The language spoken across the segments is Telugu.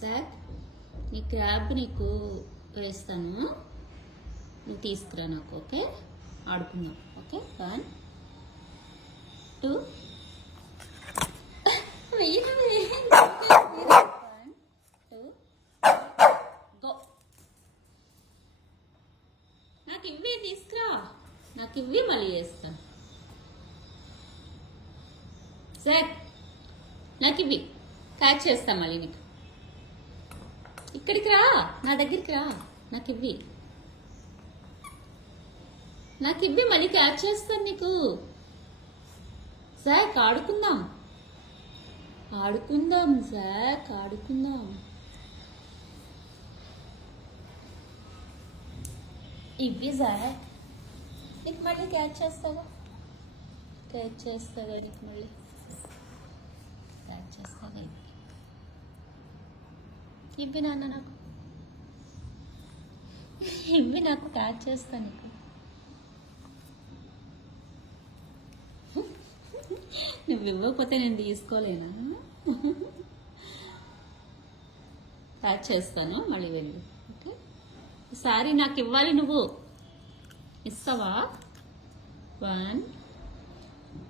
సాక్ నీ క్యాబ్ నీకు వేస్తాను, నువ్వు తీసుకురా నాకు. ఓకే, ఆడుకుందాం. Okay, 1 2 go. నాకు ఇవ్వి తీసుకురా, నాకు ఇవ్వి మళ్ళీ చేస్తాను. సార్ నాకు ఇవ్వి క్యాచ్ చేస్తా మళ్ళీ నీకు. ఇక్కడికి రా, నా దగ్గరికి రా, నాకు ఇవ్వి, నాకు ఇవ్వి మళ్ళీ క్యాచ్ చేస్తాను నీకు. సార్ ఆడుకుందాం, ఆడుకుందాం సార్, ఆడుకుందాం. ఇవ్వి సార్, నీకు మళ్ళీ క్యాచ్ చేస్తాగా, క్యాచ్ చేస్తాగా నీకు మళ్ళీ క్యాచ్ చేస్తాగా. ఇవ్వి నాన్న, నాకు ఇవ్వి, నాకు క్యాచ్ చేస్తా నీకు. నువ్వు ఇవ్వకపోతే నేను తీసుకోలేనా? క్యాచ్ చేస్తాను మళ్ళీ వెళ్ళి. ఓకే, ఈసారి నాకు ఇవ్వాలి, నువ్వు ఇస్తావా? 1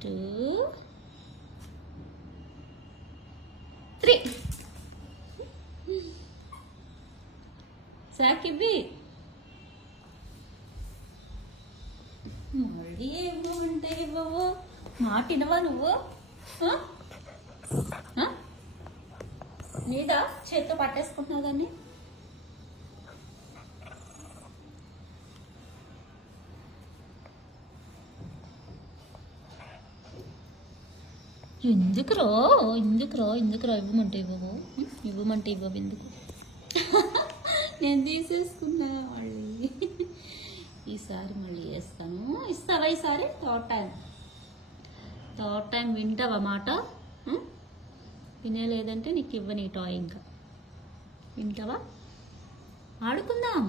2 3 సాకివ్వి మళ్ళీ ఇవ్వమంటే ఇవ్వవు. మాట వినవా నువ్వు? మీద చేతితో పట్టేసుకుంటున్నావు దాన్ని. ఎందుకురో ఇవ్వమంటే ఇవ్వవు, ఇవ్వమంటే ఇవ్వవు ఎందుకు? నేను తీసేసుకున్నా మళ్ళీ. ఈసారి మళ్ళీ వేస్తాను, ఇస్తావా ఈసారి? థర్డ్ టైం వింటావా మాట? వినేలేదంటే నీకు ఇవ్వని టాయ్. ఇంకా వింటావా? ఆడుకుందాం,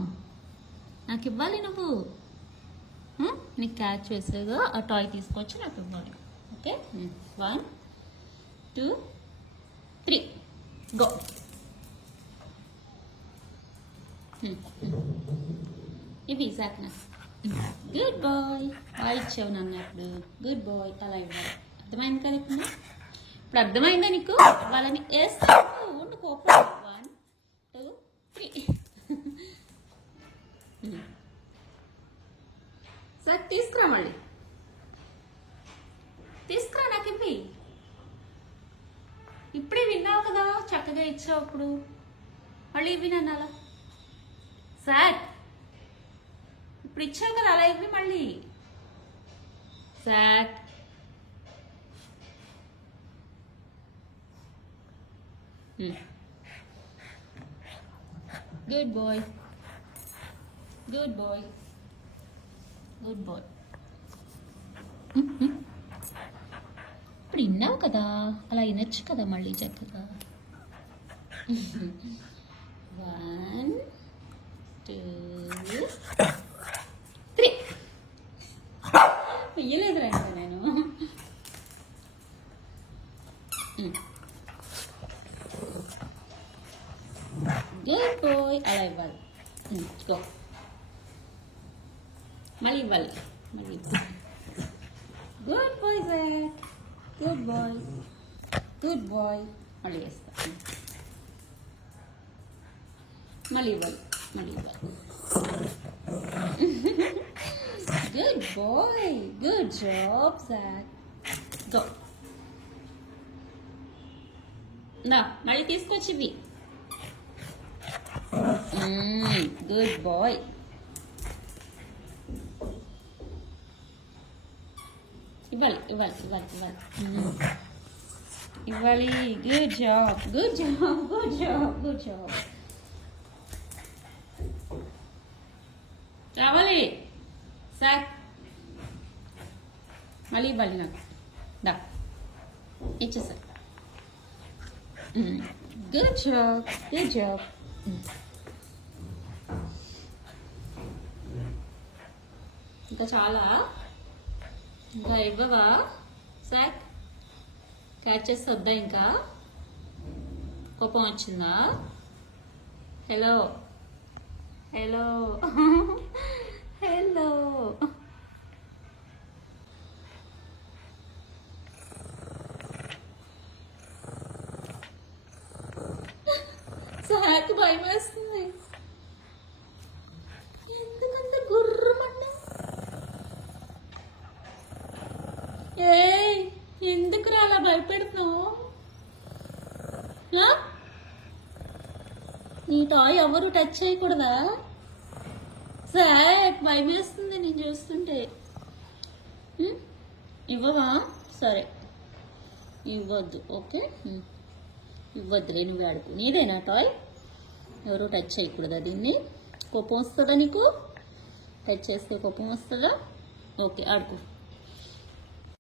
నాకు ఇవ్వాలి నువ్వు. నీకు క్యాచ్ వేసేగా ఆ టాయ్ తీసుకొచ్చి నాకు ఇవ్వాలి. Okay, 1 2 3 go. ఇవి సాక్ నాకు. Good boy. బాయ్ ఇచ్చావు నన్ను అప్పుడు. Good boy. అలా ఇవ్వాలి. అర్థమైంది కదా ఇప్పుడు? ఇప్పుడు అర్థమైందా నీకు? వాళ్ళని వేస్తాను, ఉండు కోపం. 1 2 3 సార్ తీసుకురా, మళ్ళీ తీసుకురా, నాకు ఇవ్వి. ఇప్పుడే విన్నావు కదా, చక్కగా ఇచ్చావు. అప్పుడు మళ్ళీ ఇవ్వి నన్ను అలా. సార్ ఇప్పుడు ఇచ్చావు కదా, అలా ఇవ్వి మళ్ళీ. Sir good boy, good boy, good boy. ఇప్పుడు విన్నావు కదా, అలా వినొచ్చు కదా మళ్ళీ చక్కగా. 1 2 3 వెయ్యలేదు రండి నేను. Good boy. అలా ఇవ్వాలి. గో. మళ్ళీ ఇవ్వాలి, మళ్ళీ ఇవ్వాలి. Good boy sir, good boy, good boy. మళ్ళీ వేస్తా, మళ్ళీ ఇవ్వాలి, మళ్ళీ ఇవ్వాలి. Good boy, good job sir. Go. నా మళ్ళీ తీసుకొచ్చి ఇవి. Good boy. ఇవ్వాలి, ఇవ్వాలి, ఇవ్వాలి, ఇవ్వాలి, ఇవ్వాలి. Good job, good job, good job, good job. రావాలి సార్, మళ్ళీ ఇవ్వాలి నాకు. దా ఇచ్చేసా. Good job, good job. ఇంకా చాలా, ఇంకా ఇవ్వవా సార్? క్యాచ్ చేస్తే వద్దా? ఇంకా కోపం వచ్చిందా? హలో హలో హలో సాకి భయం వేస్తుంది. ఎందుకంత గుర్రమన్నా? ఏయ్, ఎందుకు అలా భయపెడుతున్నావు? నీ టాయ్ ఎవరు టచ్ చేయకూడదా? సార్ భయం వేస్తుంది నేను చూస్తుంటే. ఇవ్వవా? సరే ఇవ్వద్దు. ఓకే, ఇవ్వద్దులే, నువ్వు ఆడుకో. నీదేనా టాయ్? ఎవరు టచ్ చేయకూడదా దీన్ని? కోపం వస్తుందా నీకు? టచ్ చేస్తే కోపం వస్తుందా? ఓకే, ఆడుకో.